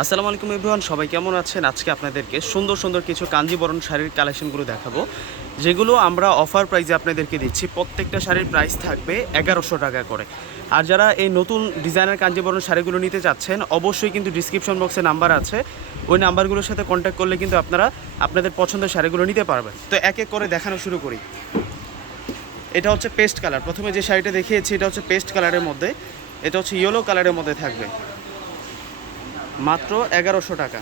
আসসালামু আলাইকুম এভরিওয়ান, সবাই কেমন আছেন? আজকে আপনাদেরকে সুন্দর সুন্দর কিছু কাঞ্জিবরণ শাড়ির কালেকশনগুলো দেখাবো, যেগুলো আমরা অফার প্রাইসে আপনাদেরকে দিচ্ছি। প্রত্যেকটা শাড়ির প্রাইস থাকবে 1100 টাকা করে। আর যারা এই নতুন ডিজাইনার কাঞ্জিবরণ শাড়িগুলো নিতে চাচ্ছেন, অবশ্যই কিন্তু ডিসক্রিপশন বক্সে নাম্বার আছে, ওই নাম্বারগুলোর সাথে কন্ট্যাক্ট করলে কিন্তু আপনারা আপনাদের পছন্দের শাড়িগুলো নিতে পারবেন। তো এক এক করে দেখানো শুরু করি। এটা হচ্ছে পেস্ট কালার। প্রথমে যে শাড়িটা দেখিয়েছি এটা হচ্ছে পেস্ট কালারের মধ্যে, এটা হচ্ছে ইয়েলো কালারের মধ্যে থাকবে, মাত্র 1100 টাকা।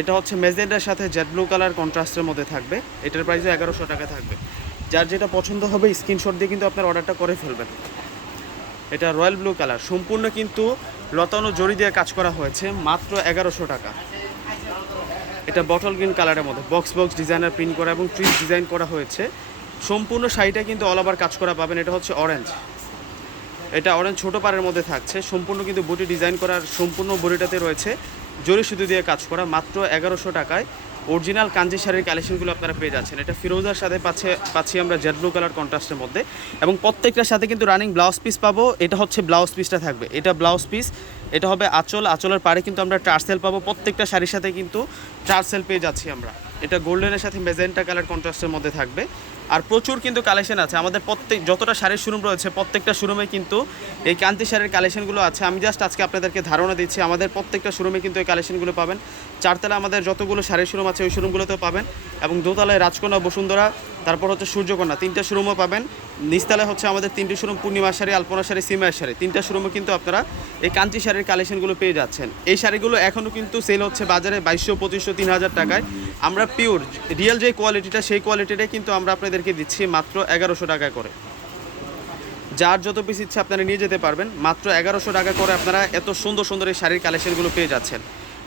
এটা হচ্ছে মেজেন্ডার সাথে জেড ব্লু কালার কন্ট্রাস্টের মধ্যে থাকবে, এটার প্রাইসও 1100 টাকা থাকবে। যার যেটা পছন্দ হবে স্ক্রিনশট দিয়ে কিন্তু আপনার অর্ডারটা করে ফেলবেন। এটা রয়্যাল ব্লু কালার, সম্পূর্ণ কিন্তু লতানো জড়ি দিয়ে কাজ করা হয়েছে, মাত্র 1100 টাকা। এটা বটল গ্রিন কালারের মধ্যে বক্স বক্স ডিজাইনার প্রিন্ট করা এবং ট্রিপ ডিজাইন করা হয়েছে, সম্পূর্ণ শাড়িটা কিন্তু অল ওভার কাজ করা পাবেন। এটা হচ্ছে অরেঞ্জ, এটা অরেঞ্জ ছোটো পাড়ের মধ্যে থাকছে, সম্পূর্ণ কিন্তু বডি ডিজাইন করার, সম্পূর্ণ বডিটাতে রয়েছে জরি সুতো দিয়ে কাজ করা, মাত্র 1100 টাকায় অরিজিনাল কাঞ্জি শাড়ির কালেকশনগুলো আপনারা পেয়ে যাচ্ছেন। এটা ফিরোজার সাথে পাচ্ছি আমরা জেড ব্লু কালার কন্ট্রাস্টের মধ্যে, এবং প্রত্যেকটার সাথে কিন্তু রানিং ব্লাউজ পিস পাবো। এটা হচ্ছে ব্লাউজ পিসটা থাকবে, এটা ব্লাউজ পিস, এটা হবে আঁচল, আঁচলের পাড়ে কিন্তু আমরা টার্সেল পাবো। প্রত্যেকটা শাড়ির সাথে কিন্তু টার্সেল পেয়ে যাচ্ছি আমরা। এটা গোল্ডেনের সাথে মেজেন্টা কালার কন্ট্রাস্টের মধ্যে থাকবে। আর প্রচুর কিন্তু কালেকশন আছে আমাদের, যতটা শাড়ির শোরুম রয়েছে প্রত্যেকটা শোরুমে কিন্তু এই কান্তি শাড়ির কালেকশনগুলো আছে। আমি জাস্ট আজকে আপনাদেরকে ধারণা দিচ্ছি, আমাদের প্রত্যেকটা শোরুমে কিন্তু এই কালেকশনগুলো পাবেন। চারতলা আমাদের যতগুলো শাড়ির শোরুম আছে ওই শোরুমগুলোতেও পাবেন, এবং দোতলায় রাজকন্যা, বসুন্ধরা, তারপর হচ্ছে সূর্যকন্যা, তিনটা শোরুমও পাবেন। নিচতলায় হচ্ছে আমাদের তিনটি শোরুম, পূর্ণিমা শাড়ি, আলপনা শাড়ি, সিমার শাড়ি, তিনটা শোরুমে কিন্তু আপনারা এই কাঞ্চি শাড়ির কালেকশনগুলো পেয়ে যাচ্ছেন। এই শাড়িগুলো এখনও কিন্তু সেল হচ্ছে বাজারে 2200, 2500, 3000 টাকায়। আমরা পিওর রিয়েল যে কোয়ালিটিটা, সেই কোয়ালিটিটাই কিন্তু আমরা আপনাদেরকে দিচ্ছি মাত্র 1100 টাকা করে। যার যত পিস ইচ্ছে আপনারা নিয়ে যেতে পারবেন, মাত্র 1100 টাকা করে আপনারা এত সুন্দর সুন্দর এই শাড়ির কালেকশনগুলো পেয়ে যাচ্ছেন।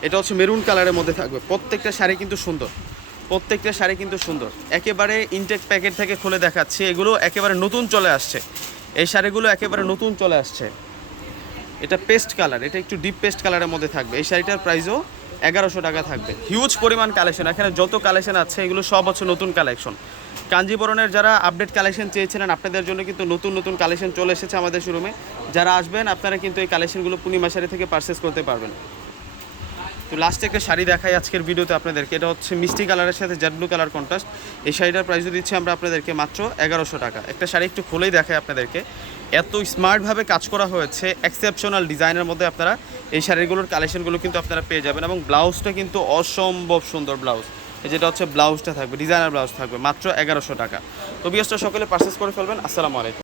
এটা হচ্ছে মেরুন কালারের মধ্যে থাকবে, প্রত্যেকটা শাড়ি কিন্তু সুন্দর, প্রত্যেকটা শাড়ি কিন্তু সুন্দর। একেবারে ইনটেক প্যাকেট থেকে খুলে দেখাচ্ছি, এগুলো একেবারে নতুন চলে আসছে, এই শাড়িগুলো একেবারে নতুন চলে আসছে। এটা পেস্ট কালার, এটা একটু ডিপ পেস্ট কালারের মধ্যে থাকবে। এই শাড়িটার প্রাইসও 1100 টাকা থাকবে। হিউজ পরিমাণ কালেকশন, এখানে যত কালেকশন আছে এগুলো সব হচ্ছে নতুন কালেকশন। কাঞ্জিবরণের যারা আপডেট কালেকশন চেয়েছিলেন, আপনাদের জন্য কিন্তু নতুন নতুন কালেকশন চলে এসেছে আমাদের শোরুমে। যারা আসবেন আপনারা কিন্তু এই কালেকশনগুলো পূর্ণিমা শাড়ি থেকে পারচেস করতে পারবেন। তো লাস্টে একটা শাড়ি দেখাই আজকের ভিডিওতে আপনাদেরকে, এটা হচ্ছে মিষ্টি কালারের সাথে জেড ব্লু কালার কন্ট্রাস্ট। এই শাড়িটার প্রাইসও দিচ্ছি আমরা আপনাদেরকে মাত্র 1100 টাকা। একটা শাড়ি একটু খুলেই দেখাই আপনাদেরকে, এত স্মার্টভাবে কাজ করা হয়েছে, এক্সেপশনাল ডিজাইনের মধ্যে আপনারা এই শাড়িগুলোর কালেকশনগুলো কিন্তু আপনারা পেয়ে যাবেন। এবং ব্লাউজটা কিন্তু অসম্ভব সুন্দর ব্লাউজ, যেটা হচ্ছে ব্লাউজটা থাকবে ডিজাইনার ব্লাউজ থাকবে, মাত্র 1100 টাকা। তো বিয়াসটা সকলে পারচেস করে ফেলবেন। আসসালামু আলাইকুম।